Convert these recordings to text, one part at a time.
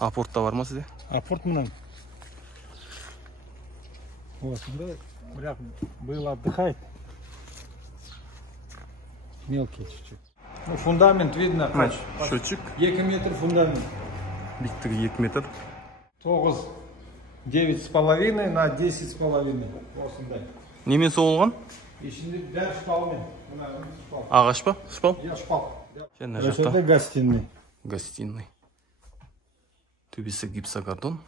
Апортта бар ма сізде? Апорт мынау. Осында, бірақ был отдыхает. Мелкий чуть-чуть. Ну, фундамент видно. Счетчик. 2 метр фундамент. Биіктігі 2 метр. 9,5 на 10,5. Осындай. Немен соғылған? Ішінде бәрі шпалмен. Ағаш па? Шпал? Я шпал. Және жақта? Осында гостиный. Гостиный. Төбесі гипсокартон.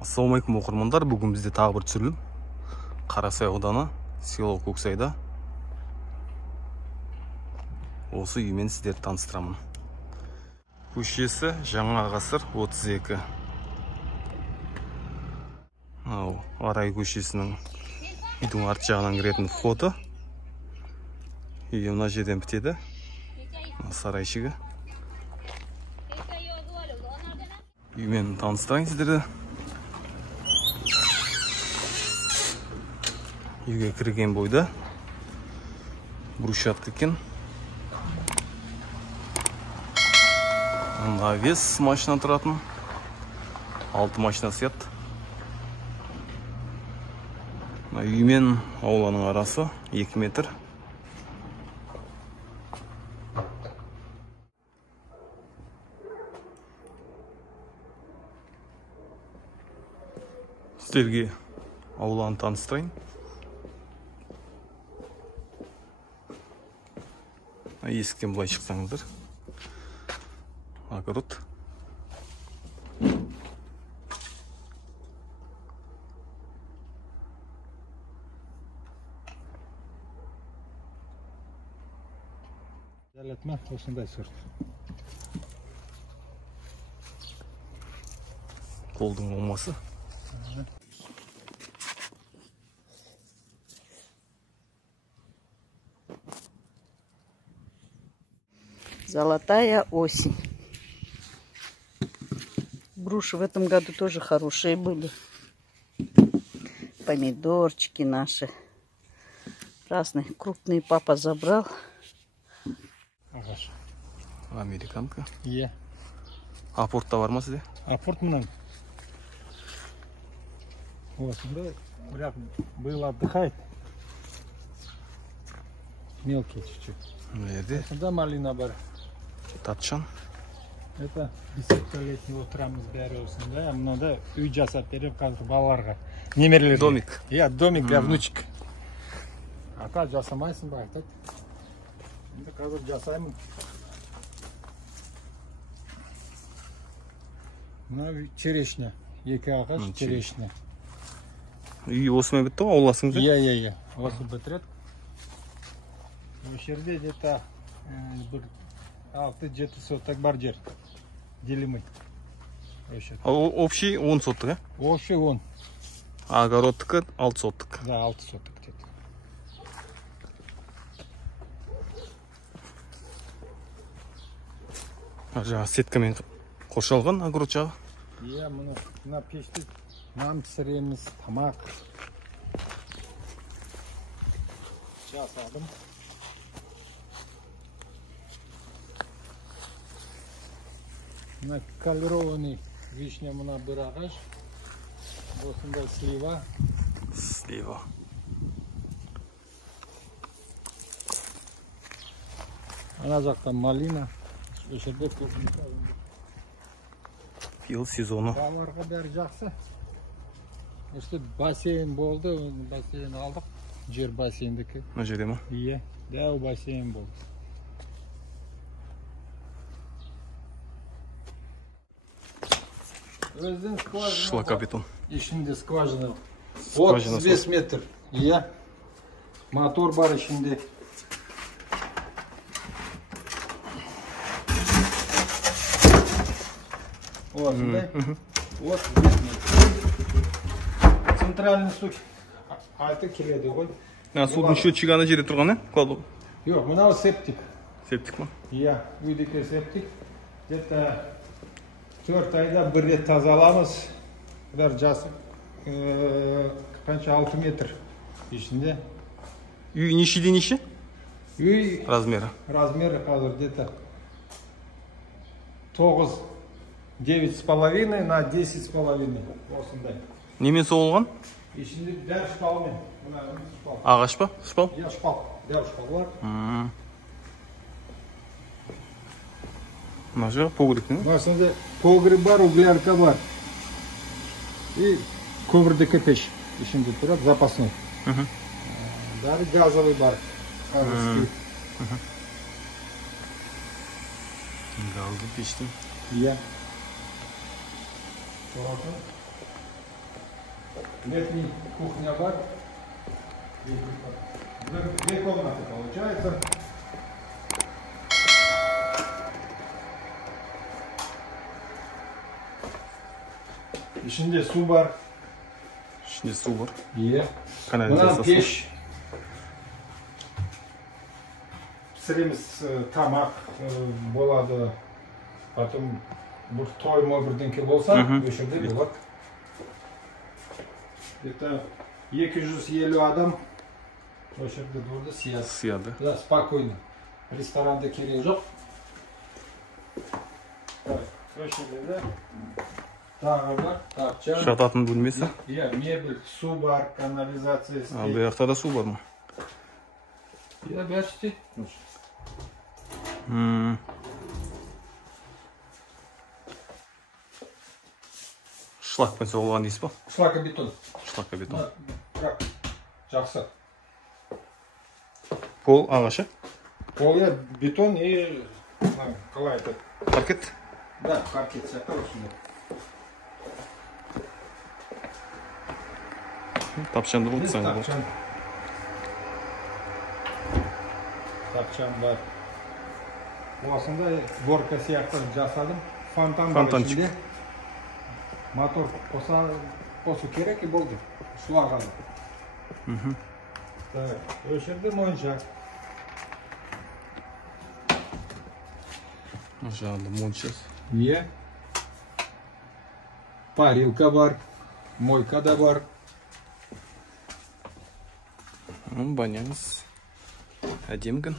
Ассалаумалейкум оқырмандар, бүгін бізде тағы бір түсірілім. Қарасай ауданы, село Көксайда. Осы үймен сіздерді таныстырамын. Көшесі Жаңа ғасыр 32. Арай көшесінің үйдің арт жағынан кіретін входы. Үй мына жерден бітеді. Сарайшығы. Үймен таныстырайын сіздерді. Үйге кірген бойда брусчатка екен. Навес машина тұратын. 6 машина сиятты. Үй мен ауланың арасы 2 метр. Сіздерге ауланы таныстырайын. Есіктен былай шықсаңыздар. Огород. Жәлетме, осындай сұрт. Қолдың болмасы. Золотая осень. Груши в этом году тоже хорошие были. Помидорчики наши. Разные. Крупные папа забрал. Ағаш. Американка. Е. Апортта бар ма сізде? Апорт мынау. Осында, бірақ был отдыхает. Мелкий чуть-чуть. Жерде Осында малина бар. Татчан. Это 10-летний отырамыз бәрі осында. Мынада үй жасап беріп қазір балаларға. Немерелерге. Домик. Иә, домик для внучек. Ата жасамайсың ба айтады. Енді қазір жасаймын. Мына черешня. 2 ағаш черешня. Үй осымен бітті ғой, ауласыңыз? Иә. Осы бітіреді. Осы жерде где-то 6-7 соток бар жер. Делимый. Общий 10 соток, а? Общий 10. Огородтікі 6 соток. Да, 6 соток где-то. Жаңа сеткамен қоршалған огород жағы. Иә, мына пешті нан пісіреміз, тамақ. Жасадым. Мына колерованный вишня мына бір ағаш. Осындай слива. Слива. Ана жақта малина. Өшерде көбінді. Биыл сезоны. Балаларға бәрі жақсы. Өшті бассейн болды, бассейн алдық. Жер бассейндікі. Мына жерде ма? Иә, дәу бассейн болды. Өздің скважина. Шлакобетон. Ішінде скважина. Скважина 35 метр. Иә. Мотор бар ішінде. Осындай. Вот 5 метр. Центральный су айты келеді ғой. Судың счетчигі ана жерде тұрған, ә? Жоқ, мынау септик. Септик ма? Иә, үйдекі септик. Где-то 4 айда бір рет тазаламыз. Бұдар жасы қанша 6 метр ішінде. Үй нешеде неше? Үй размері? размері қазір где-то 9,5 на 10,5 осындай. Немен соғылған? Ішінде дәл шпалмен. Мына шпал. Ағаш па? Шпал? Я шпал. Дәл шпал бар. Мына жағы погребтің? Басында погреб бар, углярка бар. И көмірдікі пеш. Ішінде тұрады, запасной. Дәрі газовый бар. Газды пештің. Иә. Летний кухня бар. Две комнаты получается. İçinde su var. Ішінде су бар. Иә. Мына Канализациясы. пеш. Пісіреміз тамақ болады. Потом бір той бірдеңке болса, өшірде болады. Это 250 адам өшірде болды сияды. Сияды. Да, спокойно. Ресторанда керек жоқ. Өшірде де. Тағы бар, тапчан. Жататын бөлмесі. Иә, мебель, су бар, канализация Ал бұл жақта да су бар ма? Иә, бәрі істейді. Шлакпен соғылған дейсіз ба? Шлакобетон. Шлакобетон. Бірақ жақсы. Пол ағашы? Ол иә бетон и қалай айтады? Паркет? Да, паркет сияқты осындай. Тапчанды болды саңғы болды. Тапчан. Тапчан бар. Осындай горка сияқты жасадым. Фонтан бар Фонтанчик. ішінде. Мотор қосу керек и болды. Су ағады. Өшірді моншақ. Жаңағыда монша. Иә. Парилка бар. Мойка да бар. Баняңыз. Әдемгін.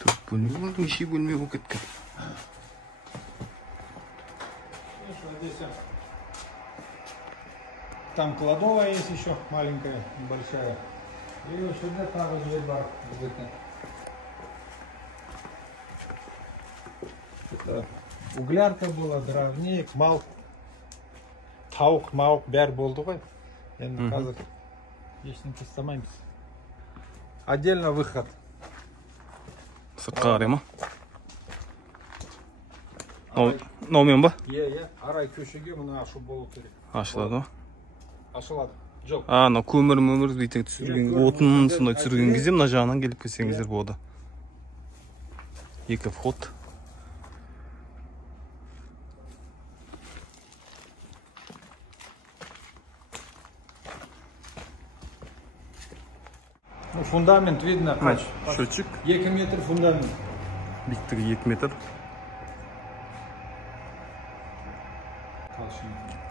Төрт бөлме болды, неше бөлме болып кеткен. Там кладовая есть еще маленькая, небольшая. И сюда также дверь бар. Это углярка была, дровник, мал. Тауық, мауық бәр болды ғой. Енді қазір ештеңке істемейміз. Отдельно выход. Сыртқа қарай ма? Наумен ба? Иә. Арай көшеге мұны ашу болу керек. Ашылады ма? Ашылады. Жоқ. Ана көмір бүйтіп түсірген, отын сондай түсірген кезде мына жағынан келіп келсеңіздер болады. Екі вход. Фундамент видно. Счетчик. 2 метр фундамент. Биіктігі 2 метр.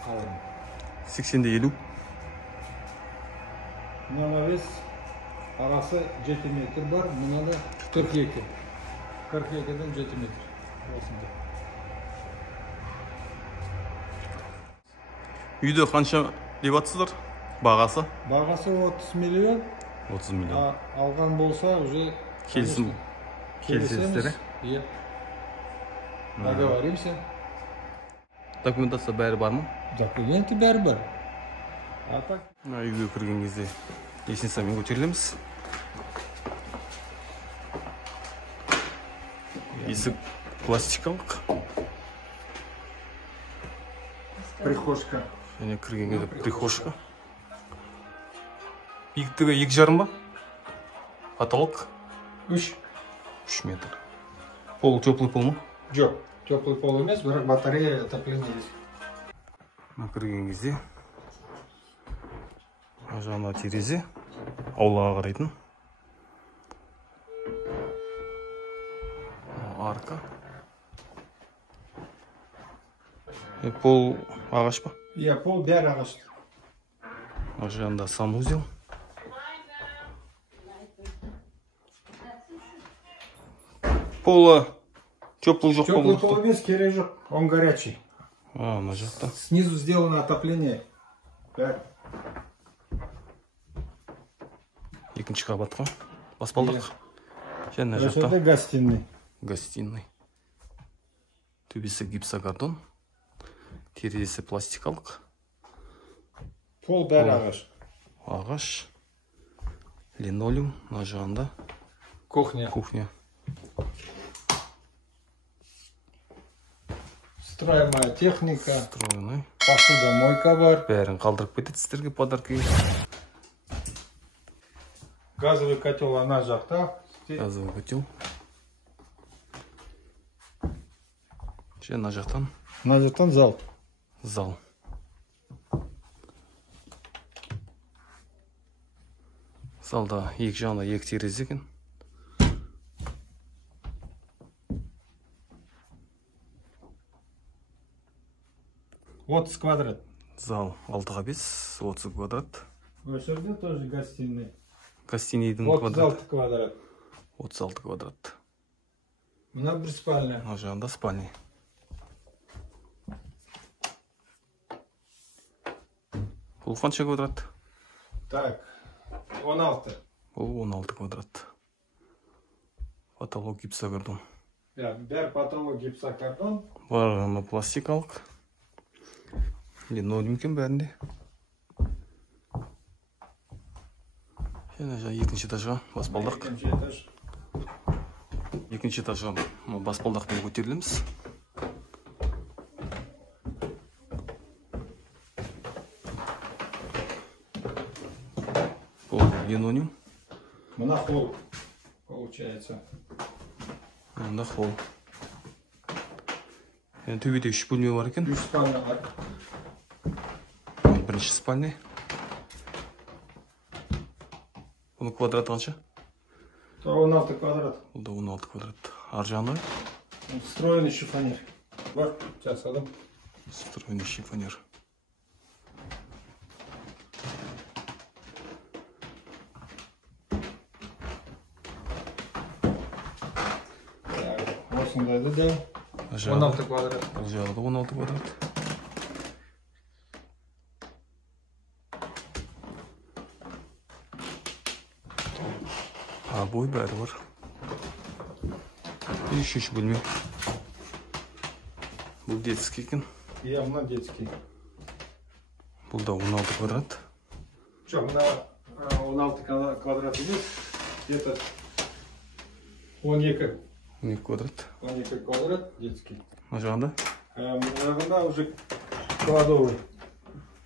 Қалың. 80-де 50. Мына вес арасы 7 метр бар, мына да 42. 42-ден 7 метр. Осында. Үйді қанша деп атсыздар? Бағасы? Бағасы 30 миллион. 30 миллион. Алған болса уже келісесіздер? Иә. Договоримся. Документация бәрі бар ма? Документы бәрі бар. А так? Үйге кірген кезде лестницамен көтерілеміз. Есік пластикалық. Прихожка. Және кірген кезде прихожка. Биіктігі 2,5 ба? Потолок? 3 метр. Пол теплый пол ма? Жоқ, теплый пол емес, бірақ батарея отопление есть. Кірген кезде жаңа терезе аулаға қарайтын. Арка. Пол ағаш па? Иә, пол бәрі ағаш. Ар жағында санузел. Полы теплый жоқ Теплый па? пол емес, керек жоқ. Он горячий. Мына жақта. Снизу сделано отопление. Бәрі. Екінші қабат қой. Баспалдақ. Және Это жақта гостиный. гостиный. Төбесі гипсокартон. Терезесі пластикалық. Пол бәрі ағаш. Ағаш. Линолеум. Мына жағында Кухня. кухня. Встроенная техника. Встроенный. Посудомойка бар. Бәрін қалдырып кетеді сіздерге подарки. Газовый котел ана жақта. Газовый котел. Және мына жақтан Мына жақтан зал. зал. Залда екі жағында екі терезе екен. Вот квадрат. Зал 6x5, 30 квадрат. Осы жерде тоже гостиный. Гостинейдің 36 квадрат. квадрат. 36 квадрат. Мына бір спальня. Мына жағында спальня. Бұл қанша квадрат? Так, 16. Бұл 16 квадрат. Потолок гипсокартон. Бәрі потолок гипсокартон. Барлығы пластикалық. Линолеум екен бәрінде. Және екінші этажға баспалдақ. Екінші этаж. Екінші этажға баспалдақпен көтерілеміз. Бұл линолеум. Мына холл получается. Мында холл. Төбеде 3 бөлме бар екен. 3 спальня бар. Бірінші спальня. Бұның квадраты қанша? 16 квадрат. Бұл да 16 квадрат. Ар жағында Встроенный шифонер. Бар, жасадым. встроенный шифонер. Осындайды да 16 квадрат. Бұл жағы да 16 квадрат. Обой бәрі бар. И үшінші бөлме. Бұл детский екен. Иә, мына детский. Бұл да 16 квадрат. Жоқ, мына 16 квадрат емес. Этот 12 квадрат. 12 квадрат детский. Мына жағында Мына жағында уже кладовый.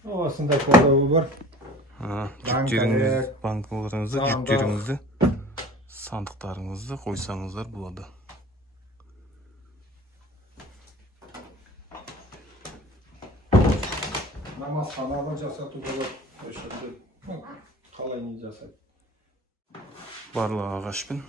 Осындай кладовый бар. жүктеріңізді, банкаларыңызды, жүктеріңізді, сандықтарыңызды қойсаңыздар болады. Намазхананы жасату болады. Қалай не жасайды. Барлығы ағашпен.